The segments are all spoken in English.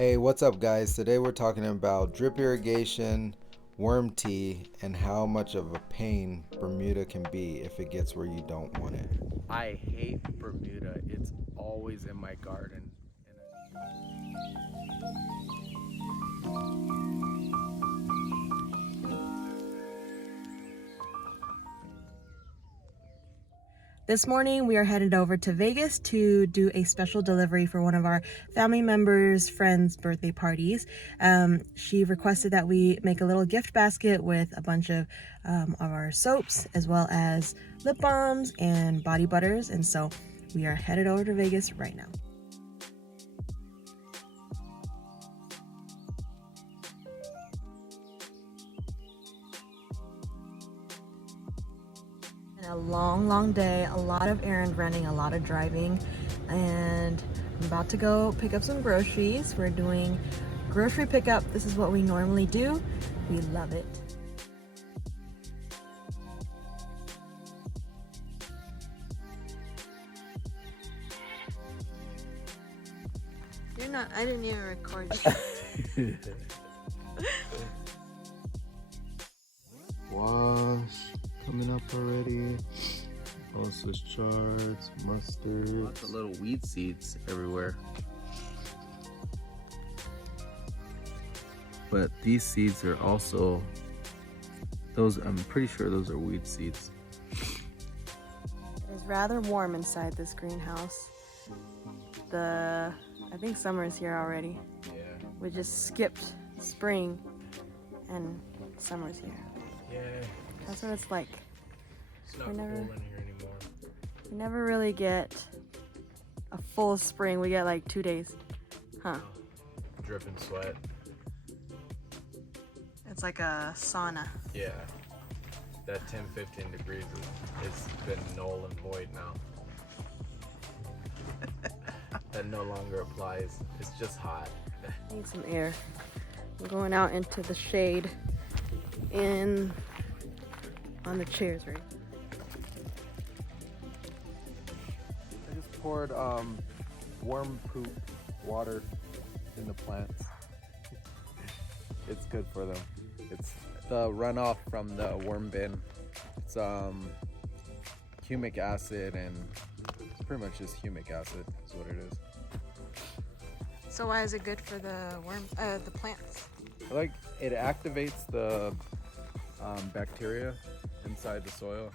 Hey, what's up, guys? Today we're talking about drip irrigation, worm tea, and how much of a pain Bermuda can be if it gets where you don't want it. I hate Bermuda. It's always in my garden. This morning we are headed over to Vegas to do a special delivery for one of our family members' friends' birthday parties. She requested that we make a little gift basket with a bunch of our soaps as well as lip balms and body butters, and so we are headed over to Vegas right now. A long day, a lot of errand running, a lot of driving, and I'm about to go pick up some groceries. We're doing grocery pickup. This is what we normally do. We love it. I didn't even record you. Wash coming up already. Also charts, mustard. Lots of little weed seeds everywhere. But these seeds are also, I'm pretty sure those are weed seeds. It is rather warm inside this greenhouse. I think summer is here already. Yeah. We just skipped spring and summer's here. Yeah. That's what it's like. It's not We cool never- in here anymore. We never really get a full spring. We get like 2 days. Huh. Dripping sweat. It's like a sauna. Yeah. That 10-15 degrees is been null and void now. That no longer applies. It's just hot. Need some air. I'm going out into the shade on the chairs, right? I just poured worm poop water in the plants. It's good for them. It's the runoff from the worm bin. It's humic acid, and it's pretty much just humic acid is what it is. So why is it good for the the plants? Like, it activates the bacteria inside the soil.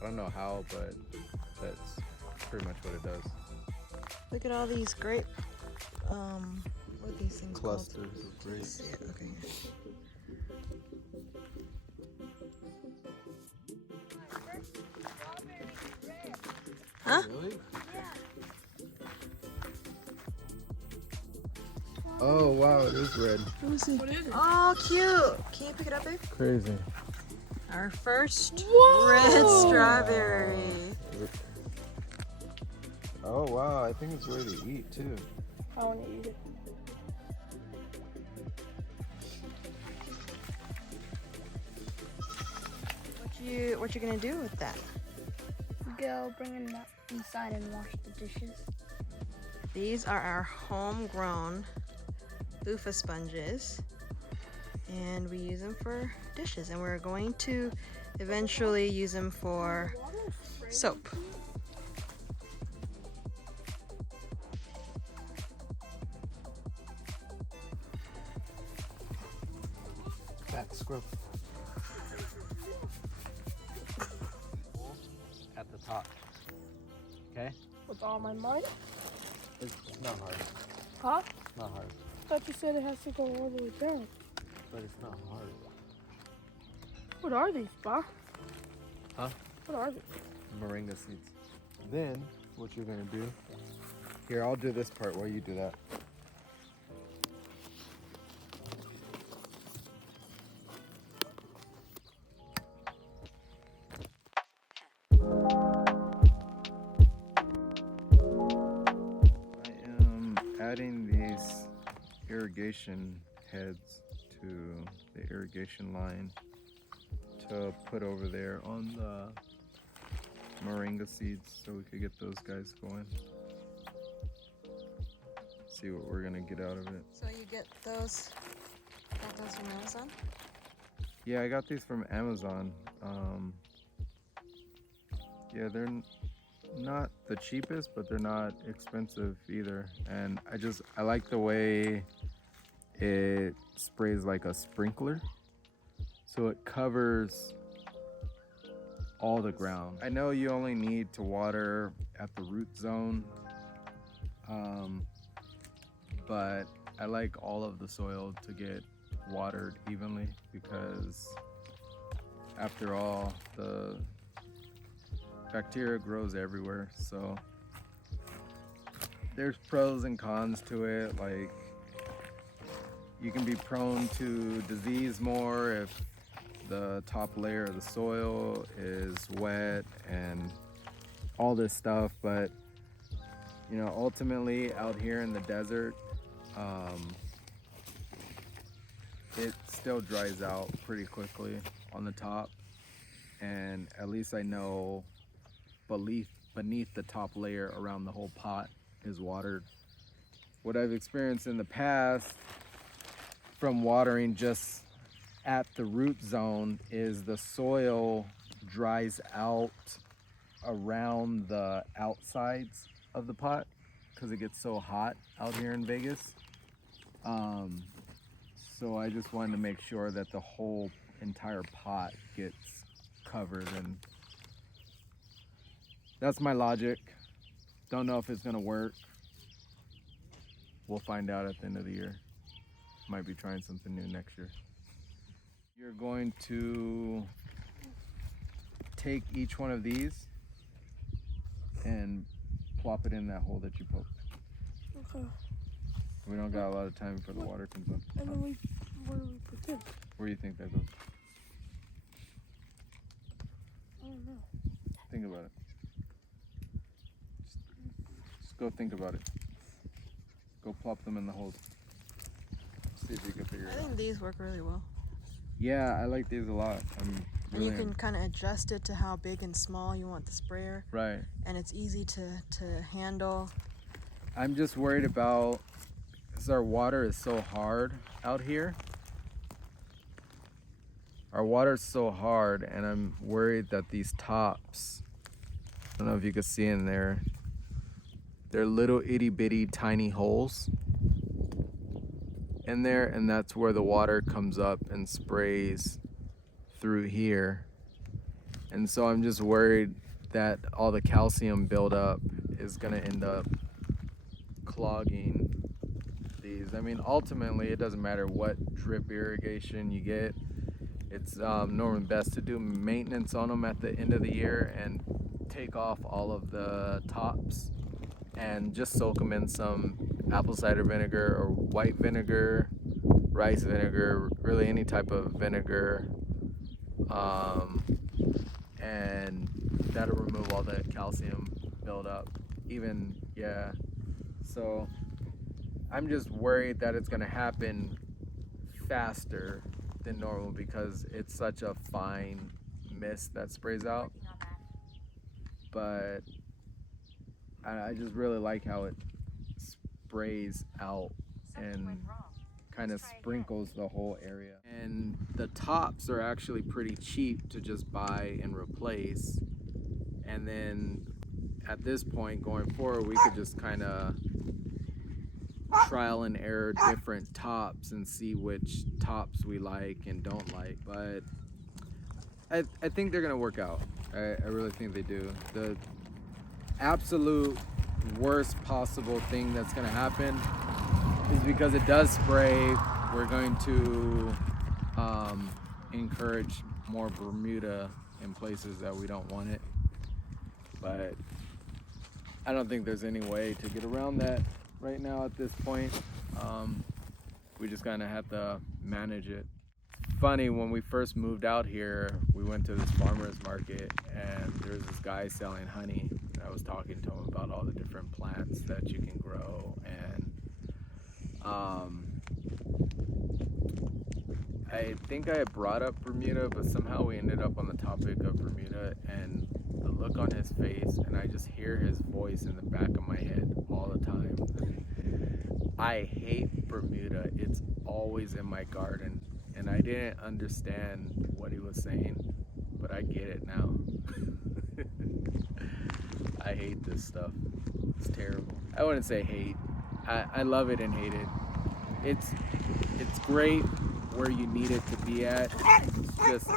I don't know how, but that's pretty much what it does. Look at all these grape, what are these things Clusters called? of grapes. Yeah, okay. Huh? Really? Oh wow, it is red. Let me see. What is it? Oh, cute. Can you pick it up, babe? Crazy. Our first red strawberry. Oh wow, I think it's ready to eat too. I want to eat it. What you gonna do with that? Go bring it inside and wash the dishes. These are our homegrown loofah sponges, and we use them for dishes, and we're going to eventually use them for soap. Back scrub. At the top. Okay? With all my money? It's not hard. Huh? It's not hard. I thought you said it has to go all the way down. But it's not hard. What are these, Pa? Huh? What are these? Moringa seeds. Then, what you're gonna do, here, I'll do this part while you do that. I am adding these irrigation heads to the irrigation line to put over there on the moringa seeds so we could get those guys going. See what we're gonna get out of it. So you got those from Amazon? Yeah, I got these from Amazon. Yeah, they're not the cheapest, but they're not expensive either. And I like the way it sprays like a sprinkler. So it covers all the ground. I know you only need to water at the root zone, but I like all of the soil to get watered evenly because after all, the bacteria grows everywhere. So there's pros and cons to it. Like, you can be prone to disease more if the top layer of the soil is wet and all this stuff, but you know, ultimately out here in the desert, it still dries out pretty quickly on the top, and at least I know beneath the top layer around the whole pot is watered. What I've experienced in the past from watering just at the root zone is the soil dries out around the outsides of the pot because it gets so hot out here in Vegas. So I just wanted to make sure that the whole entire pot gets covered, and that's my logic. Don't know if it's gonna work. We'll find out at the end of the year. Might be trying something new next year. You're going to take each one of these and plop it in that hole that you poked. Okay. We don't got a lot of time before the water comes up. And then where do we put them? Where do you think that goes? I don't know. Think about it. Just go think about it. Go plop them in the holes. See if you can figure it I out. think these work really well. Yeah, I like these a lot. And you can kind of adjust it to how big and small you want the sprayer. Right. And it's easy to handle. I'm just worried about, because our water is so hard out here. Our water's so hard, and I'm worried that these tops, I don't know if you can see in there, they're little itty bitty tiny holes in there, and that's where the water comes up and sprays through here. And so I'm just worried that all the calcium buildup is gonna end up clogging these. I mean, ultimately it doesn't matter what drip irrigation you get. It's normally best to do maintenance on them at the end of the year and take off all of the tops and just soak them in some apple cider vinegar or white vinegar, rice vinegar, really any type of vinegar, and that'll remove all the calcium buildup. Even, yeah. So I'm just worried that it's gonna happen faster than normal because it's such a fine mist that sprays out. But I just really like how it sprays out and kind of sprinkles the whole area. And the tops are actually pretty cheap to just buy and replace. And then at this point going forward, we could just kind of trial and error different tops and see which tops we like and don't like. But I think they're gonna work out. I really think they do. The absolute worst possible thing that's gonna happen is because it does spray, we're going to encourage more Bermuda in places that we don't want it. But I don't think there's any way to get around that right now at this point. We just kind of have to manage it. Funny, when we first moved out here, we went to this farmer's market and there was this guy selling honey. And I was talking to him about all the different plants that you can grow, and I think I had brought up Bermuda, but somehow we ended up on the topic of Bermuda, and the look on his face, and I just hear his voice in the back of my head all the time. I hate Bermuda. It's always in my garden, and I didn't understand what he was saying, but I get it now. I hate this stuff. It's terrible. I wouldn't say hate. I love it and hate it. It's great where you need it to be at. It's just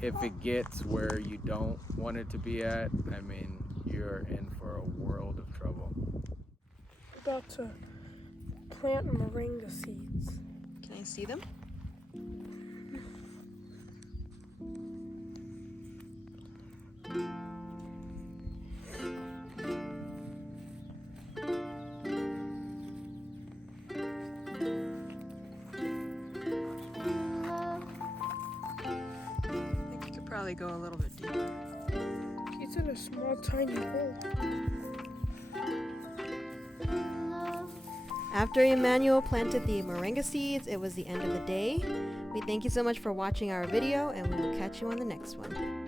if it gets where you don't want it to be at, I mean, you're in for a world of trouble. About to plant moringa seeds. Can I see them? I think you could probably go a little bit deeper. It's in a small, tiny hole. After Emmanuel planted the moringa seeds, it was the end of the day. We thank you so much for watching our video, and we will catch you on the next one.